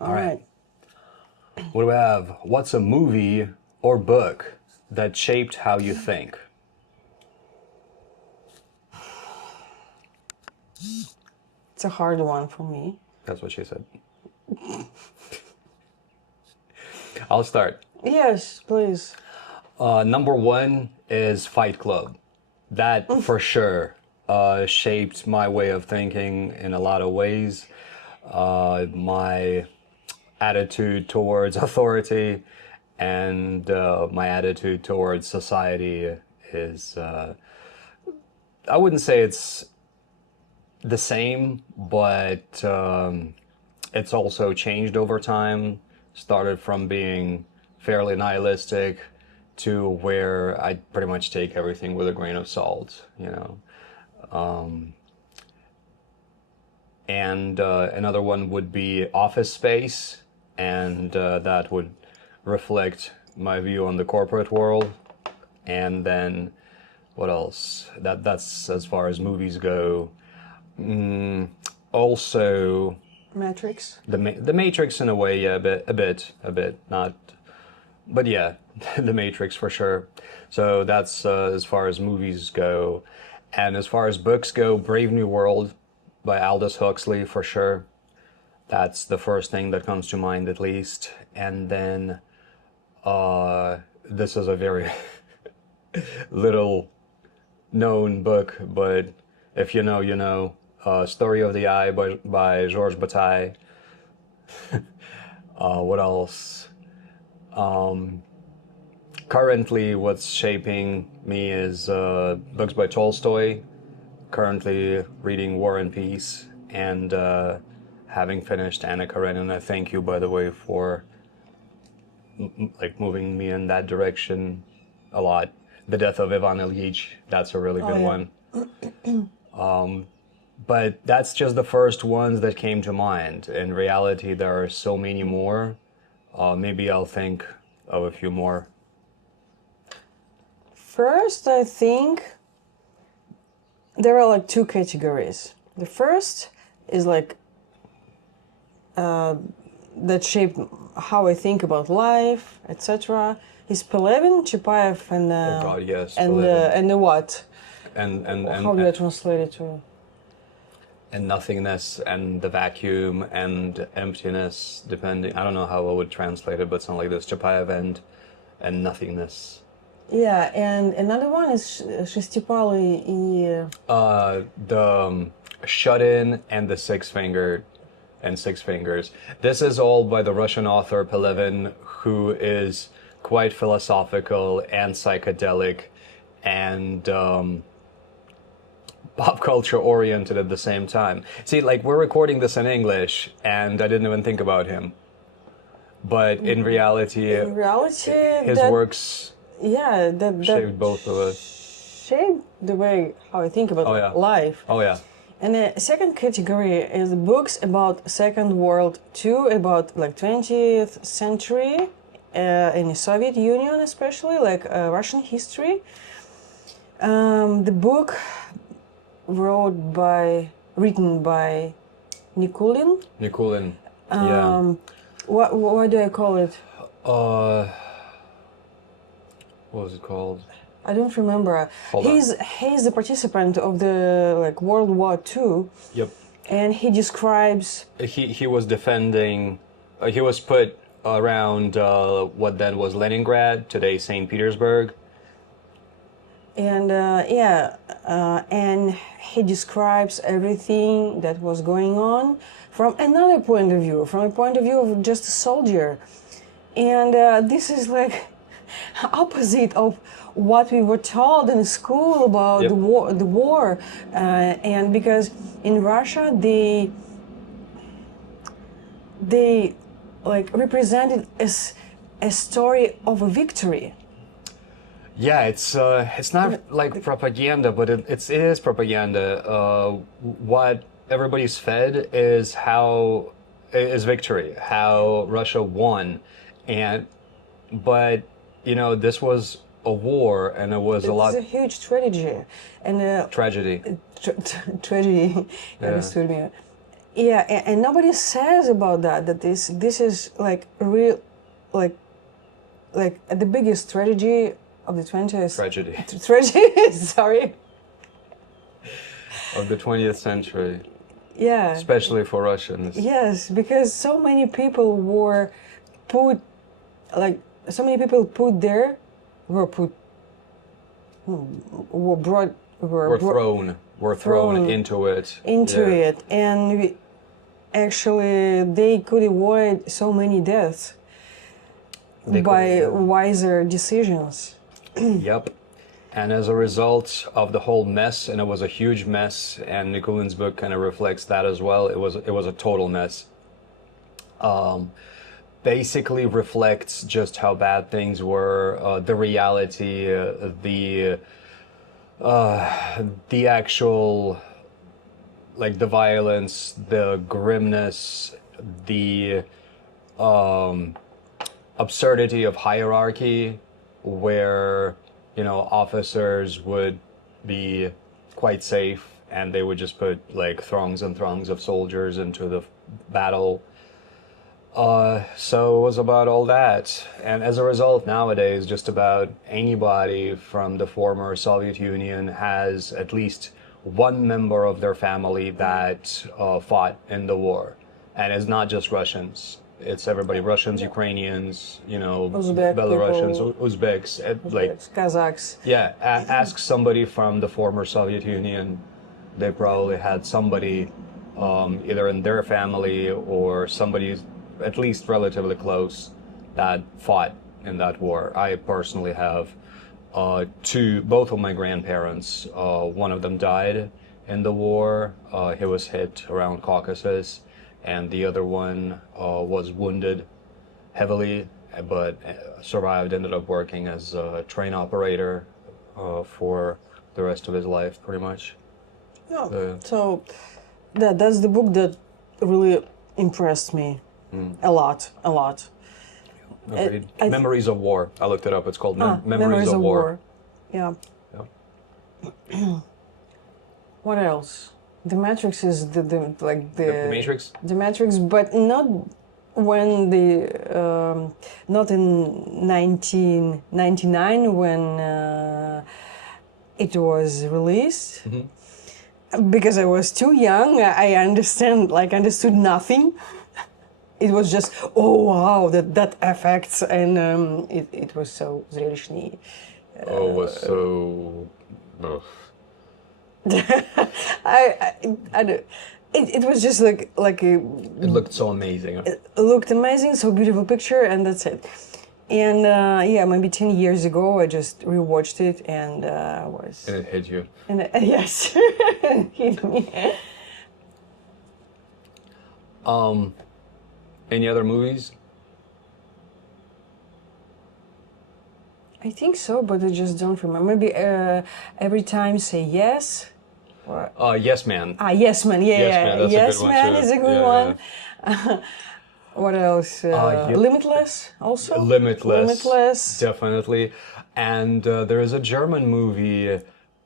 All right. What do we have? What's a movie or book that shaped how you think? It's a hard one for me. That's what she said. I'll start. Yes, please. Number one is Fight Club. That for sure shaped my way of thinking in a lot of ways. My attitude towards authority and my attitude towards society is, I wouldn't say it's the same, but it's also changed over time. Started from being fairly nihilistic to where I pretty much take everything with a grain of salt, you know. And another one would be Office Space, and that would reflect my view on the corporate world. And then what else? That's as far as movies go. Also, Matrix. the Matrix in a way, yeah, a bit, not, but yeah, the Matrix for sure. So that's as far as movies go, and as far as books go, Brave New World by Aldous Huxley for sure. That's the first thing that comes to mind at least, and then this is a very little known book, but if you know, you know. Story of the Eye by Georges Bataille. What else? Currently, what's shaping me is books by Tolstoy. Currently reading War and Peace, and having finished Anna Karenina. Thank you, by the way, for like moving me in that direction a lot. The Death of Ivan Ilyich. That's a really good one. But that's just the first ones that came to mind. In reality, there are so many more. Maybe I'll think of a few more. First, I think there are like two categories. The first is like that shaped how I think about life, etc. Is Pelevin, Chapayev, and Oh God, yes. and the what? And How do I translate it to? and nothingness and the vacuum and emptiness, depending. I don't know how I would translate it, but something like this. Chapayev and nothingness. Yeah, and another one is Шестипалый и... The Shut In and the Six Fingers. This is all by the Russian author Pelevin, who is quite philosophical and psychedelic and pop culture oriented at the same time. See, like, we're recording this in English, and I didn't even think about him. But in reality, his works shaped both of us. Shaped the way how I think about life. Oh yeah. And the second category is books about Second World II, about like 20th century in the Soviet Union, especially like Russian history. The book written by Nikulin. Yeah. What do I call it? What was it called? I don't remember. He's the participant of the like World War II. Yep. And he describes. He was defending. He was put around what then was Leningrad, today St. Petersburg. And and he describes everything that was going on from another point of view, from a point of view of just a soldier. And this is like opposite of what we were told in school about the war. And because in Russia they like represented as a story of a victory. Yeah, it's not like propaganda, but it is propaganda. What everybody's fed is victory, how Russia won, but you know, this was a war, and it was a lot. It's a huge tragedy, and tragedy. Tragedy, understood me. Yeah, and nobody says about that. That this is like real, like the biggest tragedy of the 20th Tragedy tragedy. Sorry. of the 20th century, Yeah. especially for Russians. Yes, because so many people were put, like so many people put there, were put, were brought, Were thrown into it. into Yeah. it, and actually they could avoid so many deaths They by could- wiser decisions. Yep. And as a result of the whole mess, and it was a huge mess, and Nikolin's book kind of reflects that as well. It was a total mess. Basically reflects just how bad things were, the reality, the actual, like the violence, the grimness, the absurdity of hierarchy, where officers would be quite safe and they would just put like throngs and throngs of soldiers into the battle. So it was about all that, and as a result, nowadays just about anybody from the former Soviet Union has at least one member of their family that fought in the war, and it's not just Russians. It's everybody: Russians, Ukrainians, Uzbek Belarusians, people. Uzbeks, like Kazakhs. yeah. Ask somebody from the former Soviet Union; they probably had somebody either in their family or somebody at least relatively close that fought in that war. I personally have both of my grandparents. One of them died in the war. He was hit around Caucasus, and the other one was wounded heavily, but survived. Ended up working as a train operator for the rest of his life, pretty much. Yeah. So that's the book that really impressed me a lot, a lot. Agreed. I- Memories of War. I looked it up. It's called Memories of War. Yeah. Yeah. What else? The Matrix is The Matrix? The Matrix, but not when not in 1999 when it was released. Because I was too young, I understood nothing. It was just, oh wow, that effects, and it was so зрелищный. Oh, it was so. Ugh. I don't. It was just like It looked so amazing. it looked amazing, so beautiful picture, and that's it. And yeah, maybe 10 years ago, I just rewatched it and was. And it hit you. And yes, it hit me. Any other movies? I think so, but I just don't remember. Maybe Every Time Say Yes. Or, Yes Man. Yes Man. Yeah, Yes yeah. Man, that's a Yes good one, Man too. is a good Yeah, one. What else? Limitless also. Limitless. Definitely. And there is a German movie.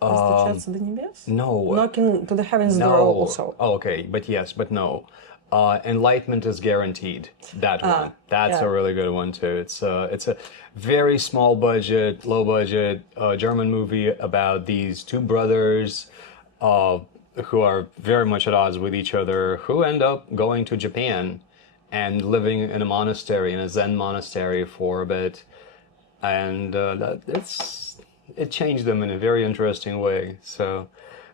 Достучаться до небес? No. Knocking to the heavens door also. Oh, okay, but yes, but no. Enlightenment is Guaranteed. That one. That's yeah. a really good one too. It's a very small budget, low budget German movie about these two brothers who are very much at odds with each other, who end up going to Japan and living in a monastery, in a Zen monastery for a bit, and it changed them in a very interesting way. So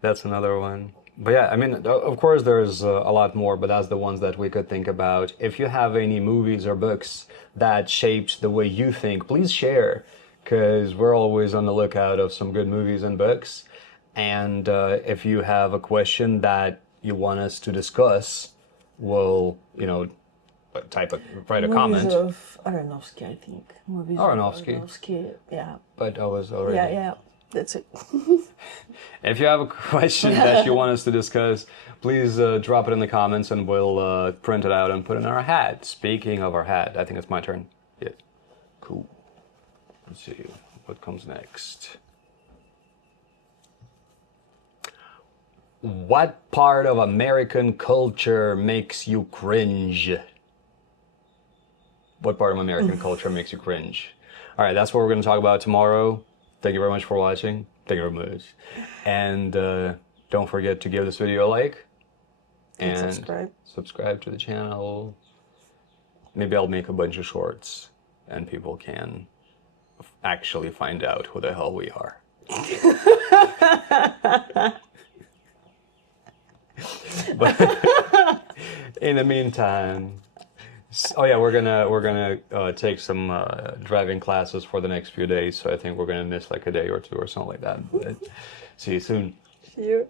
that's another one. But yeah, I mean, of course, there's a lot more, but that's the ones that we could think about. If you have any movies or books that shaped the way you think, please share, because we're always on the lookout of some good movies and books. And if you have a question that you want us to discuss, we'll, write a comment. Movies of Aronofsky, I think. Movies Aronofsky. Of Aronofsky, yeah. But I was already. Yeah, that's it. If you have a question that you want us to discuss, please drop it in the comments and we'll print it out and put it in our hat. Speaking of our hat, I think it's my turn. Yeah. Cool. Let's see what comes next. What part of American culture makes you cringe? What part of American culture makes you cringe? All right, that's what we're going to talk about tomorrow. Thank you very much for watching. Thank you very much. And don't forget to give this video a like. And subscribe. Subscribe to the channel. Maybe I'll make a bunch of shorts and people can actually find out who the hell we are. But in the meantime, oh yeah, we're gonna take some driving classes for the next few days. So I think we're gonna miss like a day or two or something like that. But see you soon. See you.